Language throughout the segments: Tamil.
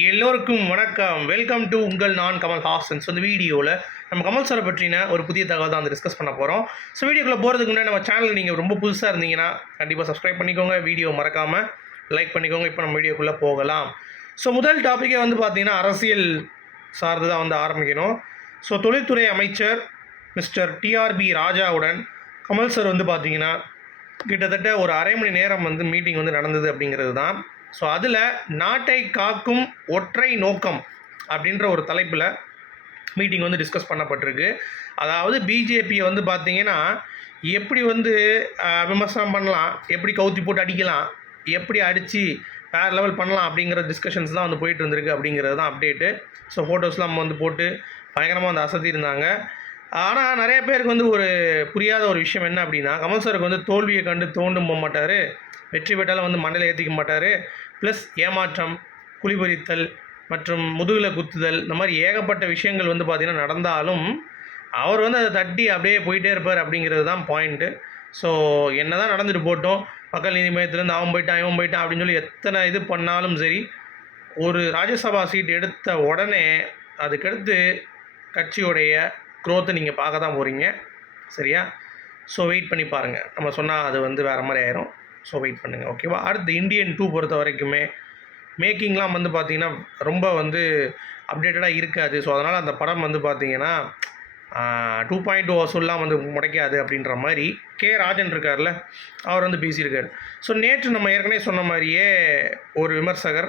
எல்லோருக்கும் வணக்கம். வெல்கம் டு உங்கள் நான் கமல் ஹாசன்ஸ் இந்த வீடியோவில் நம்ம கமல் சாரை பற்றின ஒரு புதிய தகவல் தான் வந்து டிஸ்கஸ் பண்ண போகிறோம் ஸோ வீடியோக்குள்ளே போகிறதுக்கு முன்னாடி நம்ம சேனல் நீங்கள் ரொம்ப புதுசாக இருந்தீங்கன்னா கண்டிப்பாக சப்ஸ்கிரைப் பண்ணிக்கோங்க. வீடியோ மறக்காமல் லைக் பண்ணிக்கோங்க. இப்போ நம்ம வீடியோக்குள்ளே போகலாம். ஸோ முதல் டாப்பிக்கே வந்து பார்த்தீங்கன்னா அரசியல் சார்ந்து தான் வந்து ஆரம்பிக்கணும். ஸோ தொழில்துறை அமைச்சர் மிஸ்டர் டிஆர்பி ராஜாவுடன் கமல் சார் வந்து பார்த்தீங்கன்னா கிட்டத்தட்ட ஒரு அரை மணி நேரம் வந்து மீட்டிங் வந்து நடந்தது அப்படிங்கிறது தான். ஸோ அதில் நாட்டை காக்கும் ஒற்றை நோக்கம் அப்படின்ற ஒரு தலைப்பில் மீட்டிங் வந்து டிஸ்கஸ் பண்ணப்பட்டிருக்கு. அதாவது பிஜேபியை வந்து பார்த்திங்கன்னா எப்படி வந்து விமர்சனம் பண்ணலாம் எப்படி கவுத்தி போட்டு அடிக்கலாம் எப்படி அடித்து வேறு லெவல் பண்ணலாம் அப்படிங்கிற டிஸ்கஷன்ஸ் தான் வந்து போயிட்டு இருந்திருக்கு அப்படிங்கிறது தான் அப்டேட்டு ஸோ ஃபோட்டோஸ்லாம் நம்ம வந்து போட்டு பயங்கரமாக வந்து அசத்தி இருந்தாங்க ஆனால் நிறைய பேருக்கு வந்து ஒரு புரியாத ஒரு விஷயம் என்ன அப்படின்னா கமல் சாருக்கு வந்து தோல்வியை கண்டு தோண்டும் போக மாட்டார். வெற்றி பெற்றாலும் வந்து மண்டலை ஏற்றிக்க மாட்டார். ப்ளஸ் ஏமாற்றம் குளிபறித்தல் மற்றும் முதுகில் குத்துதல் இந்த மாதிரி ஏகப்பட்ட விஷயங்கள் வந்து பார்த்திங்கன்னா நடந்தாலும் அவர் வந்து அதை தட்டி அப்படியே போயிட்டே இருப்பார் அப்படிங்கிறது தான் பாயிண்ட்டு ஸோ என்ன தான் நடந்துட்டு போட்டோம் மக்கள் நீதி மையத்துலேருந்து அவன் போயிட்டான் இவன் போயிட்டான் அப்படின்னு சொல்லி எத்தனை இது பண்ணாலும் சரி ஒரு ராஜ்யசபா சீட் எடுத்த உடனே அதுக்கடுத்து கட்சியுடைய க்ரோத்தை நீங்கள் பார்க்க தான் போகிறீங்க சரியா? ஸோ வெயிட் பண்ணி பாருங்கள் நம்ம சொன்னால் அது வந்து வேறு மாதிரி ஆயிரும். ஸோ வெயிட் பண்ணுங்கள் ஓகேவா அடுத்து இந்தியன் டூ பொறுத்த வரைக்குமே மேக்கிங்லாம் வந்து பார்த்திங்கன்னா ரொம்ப வந்து அப்டேட்டடாக இருக்காது. ஸோ அதனால் அந்த படம் வந்து பார்த்திங்கன்னா டூ பாயிண்ட் டூ oh வசூல்லாம் வந்து முடைக்காது அப்படின்ற மாதிரி கே ராஜன் இருக்கார்ல அவர் வந்து பேசியிருக்கார். ஸோ நேற்று நம்ம ஏற்கனவே சொன்ன மாதிரியே ஒரு விமர்சகர்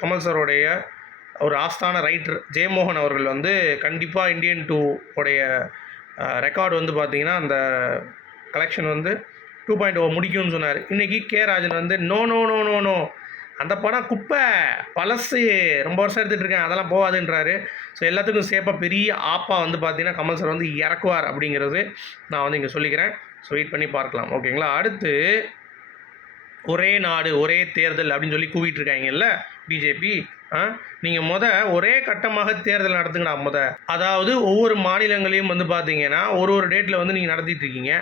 கமல் சாரோடைய ஒரு ஆஸ்தான ரைட்டர் ஜெயமோகன் அவர்கள் வந்து கண்டிப்பாக இந்தியன் டூ உடைய ரெக்கார்டு வந்து பார்த்திங்கன்னா அந்த கலெக்ஷன் வந்து டூ பாயிண்ட் ஓ முடிக்கும்னு சொன்னார். இன்றைக்கி கே ராஜன் வந்து no no no no no. அந்த படம் குப்பை பழசு ரொம்ப வருஷம் எடுத்துகிட்டு இருக்கேன் அதெல்லாம் போகாதுன்றாரு. ஸோ எல்லாத்துக்கும் சேஃபாக பெரிய ஆப்பா வந்து பார்த்திங்கன்னா கமல் சார் வந்து இறக்குவார் அப்படிங்கிறது நான் வந்து இங்கே சொல்லிக்கிறேன். ஸோ வெயிட் பண்ணி பார்க்கலாம். ஓகேங்களா அடுத்து ஒரே நாடு ஒரே தேர்தல் அப்படின்னு சொல்லி கூவிட்டு இருக்காங்கல்ல பிஜேபி ஆ? நீங்கள் முத ஒரே கட்டமாக தேர்தல் நடத்துங்கடா முத. அதாவது ஒவ்வொரு மாநிலங்களையும் வந்து பார்த்தீங்கன்னா ஒரு ஒரு டேட்டில் வந்து நீங்கள் நடத்திட்டு இருக்கீங்க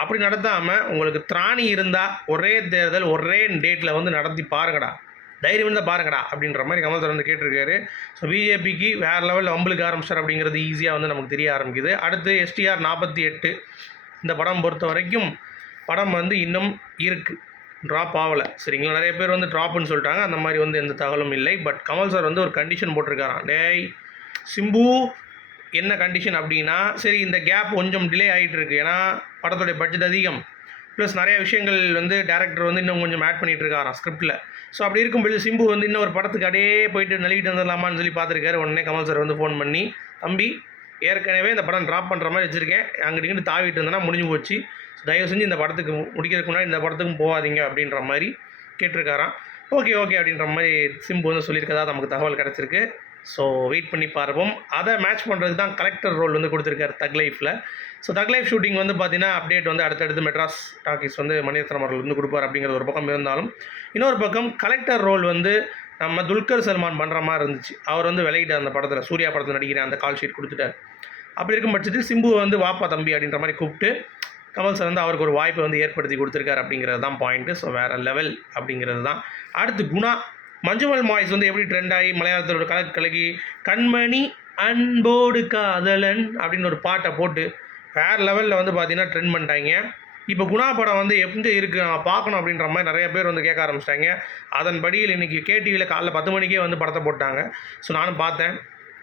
அப்படி நடத்தாமல் உங்களுக்கு திராணி இருந்தால் ஒரே தேர்தல் ஒரே டேட்டில் வந்து நடத்தி பாருங்கடா. தைரியம் இருந்தால் பாருங்கடா அப்படின்ற மாதிரி கமல் சார் வந்து கேட்டிருக்காரு. ஸோ பிஜேபிக்கு வேறு லெவலில் வம்பளுக்கு ஆரம்பிச்சார் அப்படிங்கிறது ஈஸியாக வந்து நமக்கு தெரிய ஆரம்பிக்குது. அடுத்து எஸ்டிஆர் நாற்பத்தி எட்டு. இந்த படம் பொறுத்த வரைக்கும் படம் வந்து இன்னும் இருக்குது ட்ராப் ஆகலை. சரிங்களா? நிறைய பேர் வந்து ட்ராப்னு சொல்லிட்டாங்க. அந்த மாதிரி வந்து எந்த தகவலும் இல்லை. பட் கமல் சார் வந்து ஒரு கண்டிஷன் போட்டிருக்காராம். டேய் சிம்பு என்ன கண்டிஷன் அப்படின்னா சரி இந்த கேப் கொஞ்சம் டிலே ஆகிட்டு இருக்கு. ஏன்னா படத்துடைய பட்ஜெட் அதிகம். ப்ளஸ் நிறைய விஷயங்கள் வந்து டேரக்டர் வந்து இன்னும் கொஞ்சம் ஆட் பண்ணிட்டு இருக்காராம் ஸ்கிரிப்டில் ஸோ அப்படி இருக்கும்போது சிம்பு வந்து இன்னும் ஒரு படத்துக்கு அடையே போயிட்டு நழுவிட்டு வந்துடலாமான்னு சொல்லி பார்த்துருக்காரு. உடனே கமல் சார் வந்து ஃபோன் பண்ணி தம்பி ஏற்கனவே இந்த படம் ட்ராப் பண்ணுற மாதிரி வச்சுருக்கேன். அங்கிட்டு இங்கிட்டு தாவிட்டு இருந்தேன்னா முடிஞ்சு போச்சு. தயவு செஞ்சு இந்த படத்துக்கு முடிக்கிறதுக்கு முன்னாடி இந்த படத்துக்கும் போகாதீங்க அப்படின்ற மாதிரி கேட்டிருக்காராம். ஓகே ஓகே அப்படின்ற மாதிரி சிம்பு வந்து சொல்லியிருக்கதா நமக்கு தகவல் கிடச்சிருக்கு. ஸோ வெயிட் பண்ணி பார்ப்போம். அதை மேட்ச் பண்ணுறதுக்கு தான் கலெக்டர் ரோல் வந்து கொடுத்துருக்காரு தக் லைஃப்பில் ஸோ தக் லைஃப் ஷூட்டிங் வந்து பார்த்தீங்கன்னா அப்டேட் வந்து அடுத்தடுத்து மெட்ராஸ் டாக்கீஸ் வந்து மணிரத்னம் அவர்கள் வந்து கொடுப்பார் அப்படிங்கிற ஒரு பக்கம் இருந்தாலும். இன்னொரு பக்கம் கலெக்டர் ரோல் வந்து நம்ம துல்கர் சல்மான் பண்ணுற மாதிரி இருந்துச்சு. அவர் வந்து விலகிட்டார் அந்த படத்தில். சூர்யா படத்தில் நடிக்கிறேன் அந்த கால் ஷீட் கொடுத்துட்டார். அப்படி இருக்கும் பட்சத்தில் சிம்பு வந்து வாப்பா தம்பி அப்படின்ற மாதிரி கூப்பிட்டு கமல் சார் வந்து அவருக்கு ஒரு வாய்ப்பை வந்து ஏற்படுத்தி கொடுத்துருக்காரு அப்படிங்கிறது தான் பாயிண்ட்டு ஸோ வேறு லெவல் அப்படிங்கிறது தான். அடுத்து குணா. மஞ்சுமல் மாய்ஸ் வந்து எப்படி ட்ரெண்ட் ஆகி மலையாளத்தோட கலக்கு கலகி கண்மணி அன்போடு காதலன் அப்படின்னு ஒரு பாட்டை போட்டு வேறு லெவலில் வந்து பார்த்தீங்கன்னா ட்ரெண்ட் பண்ணிட்டாங்க. இப்போ குணா படம் வந்து எங்கே இருக்குது நான் பார்க்கணும் அப்படின்ற மாதிரி நிறைய பேர் வந்து கேட்க ஆரம்பிச்சிட்டாங்க. அதன்படியில் இன்றைக்கி கேடிவியில் காலைல பத்து மணிக்கே வந்து படத்தை போட்டாங்க. ஸோ நானும் பார்த்தேன்.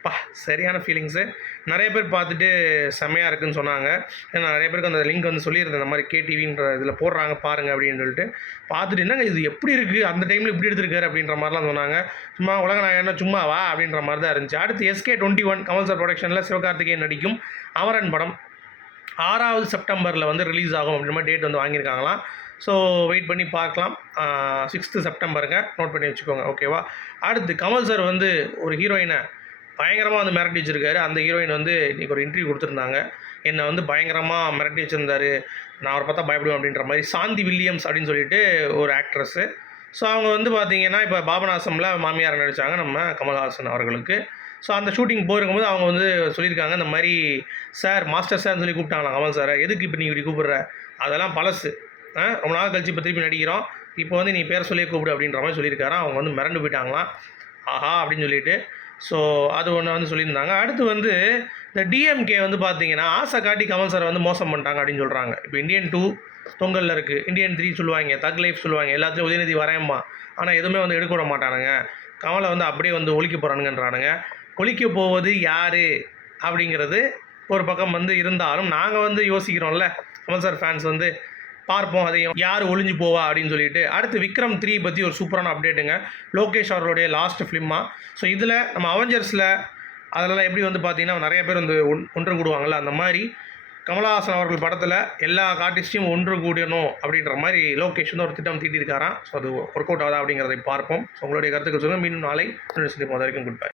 பா சரியான ஃபீலிங்ஸு நிறைய பேர் பார்த்துட்டு செம்மையாக இருக்குன்னு சொன்னாங்க. ஏன்னா நிறைய பேருக்கு அந்த லிங்க் வந்து சொல்லியிருந்தேன். இந்த மாதிரி கேடிவின்ற இதில் போடுறாங்க பாருங்கள் அப்படின்னு சொல்லிட்டு. பார்த்துட்டு என்னங்க இது எப்படி இருக்குது அந்த டைமில் இப்படி எடுத்திருக்காரு அப்படின்ற மாதிரிலாம் சொன்னாங்க. சும்மா உலக நான் சும்மா வா அப்படின்ற மாதிரி தான் இருந்துச்சு. அடுத்து SK twenty one Kamal sir ப்ரொடக்ஷனில் சிவகார்த்திகேயன் நடிக்கும். அமரன் படம். ஆறாவது செப்டம்பரில் வந்து ரிலீஸ் ஆகும் அப்படின்ற மாதிரி டேட் வந்து வாங்கியிருக்காங்களாம். ஸோ வெயிட் பண்ணி பார்க்கலாம். சிக்ஸ்த்து செப்டம்பருங்க. நோட் பண்ணி வச்சுக்கோங்க ஓகேவா அடுத்து கமல் சார் வந்து ஒரு ஹீரோயினை பயங்கரமாக வந்து மிரட்டி வச்சுருக்காரு. அந்த ஹீரோயின் வந்து இன்றைக்கி ஒரு இன்டர்வியூ கொடுத்துருந்தாங்க. என்னை வந்து பயங்கரமாக மிரட்டி வச்சுருந்தாரு. நான் அவரை பார்த்தா பயப்படுவேன் அப்படின்ற மாதிரி. சாந்தி வில்லியம்ஸ் அப்படின்னு சொல்லிட்டு ஒரு ஆக்ட்ரஸ்ஸு ஸோ அவங்க வந்து பார்த்திங்கன்னா இப்போ பாபநாசமில் மாமியார் நடித்தாங்க நம்ம கமல்ஹாசன் அவர்களுக்கு. ஸோ அந்த ஷூட்டிங் போயிருக்கும்போது அவங்க வந்து சொல்லியிருக்காங்க இந்த மாதிரி சார் மாஸ்டர் சார்னு சொல்லி கூப்பிட்டாங்களா கமல் சார் எதுக்கு இப்போ நீ இப்படி கூப்பிடுற? அதெல்லாம் பழசு. ரொம்ப நாள் கழிச்சு இப்போ திருப்பி நடிக்கிறோம். இப்போ வந்து நீ பேர் சொல்லி கூப்பிடு அப்படின்ற மாதிரி சொல்லியிருக்காராம் அவங்க வந்து மிரண்டு போயிட்டாங்களாம். ஆஹா அப்படின்னு சொல்லிட்டு. ஸோ அது ஒன்று வந்து சொல்லியிருந்தாங்க. அடுத்து வந்து இந்த டிஎம்கே வந்து பார்த்தீங்கன்னா ஆசை காட்டி கமல் சார் வந்து மோசம் பண்ணிட்டாங்க அப்படின்னு சொல்கிறாங்க இப்போ இந்தியன் டூ தொங்கலில் இருக்குது இந்தியன் த்ரீ சொல்லுவாங்க தக் லைஃப் சொல்லுவாங்க எல்லாத்துலேயும் உதயநிதி வரையம்மா. ஆனால் எதுவுமே வந்து எடுக்க விட மாட்டானுங்க. கமலை வந்து அப்படியே வந்து ஒழிக்க போகிறானுங்கன்றானுங்க ஒழிக்க போவது யார்? அப்படிங்கிறது ஒரு பக்கம் வந்து இருந்தாலும் நாங்கள் வந்து யோசிக்கிறோம்ல. கமல் சார் ஃபேன்ஸ் வந்து பார்ப்போம் அதையும் யார் ஒளிஞ்சு போவா அப்படின்னு சொல்லிட்டு. அடுத்து விக்ரம் த்ரீ பற்றி ஒரு சூப்பரான அப்டேட்டுங்க லோகேஷ் அவர்களுடைய லாஸ்ட் ஃபிலிமா ஸோ இதில் நம்ம அவெஞ்சர்ஸில் அதெல்லாம் எப்படி வந்து பார்த்தீங்கன்னா நிறைய பேர் வந்து ஒன் ஒன்று கூடுவாங்கள்ல அந்த மாதிரி. கமலஹாசன் அவர்கள் படத்தில் எல்லா ஆர்டிஸ்டையும் ஒன்று கூடணும் அப்படின்ற மாதிரி லோகேஷ் வந்து ஒரு திட்டம் தீட்டியிருக்காராம் ஸோ அது ஒர்க் அவுட் ஆகுதா அப்படிங்கிறதை பார்ப்போம். ஸோ உங்களுடைய கருத்துக்கள் சொல்லுங்கள் மீண்டும் நாளை சந்திப்போம் அது வரைக்கும் குட் பை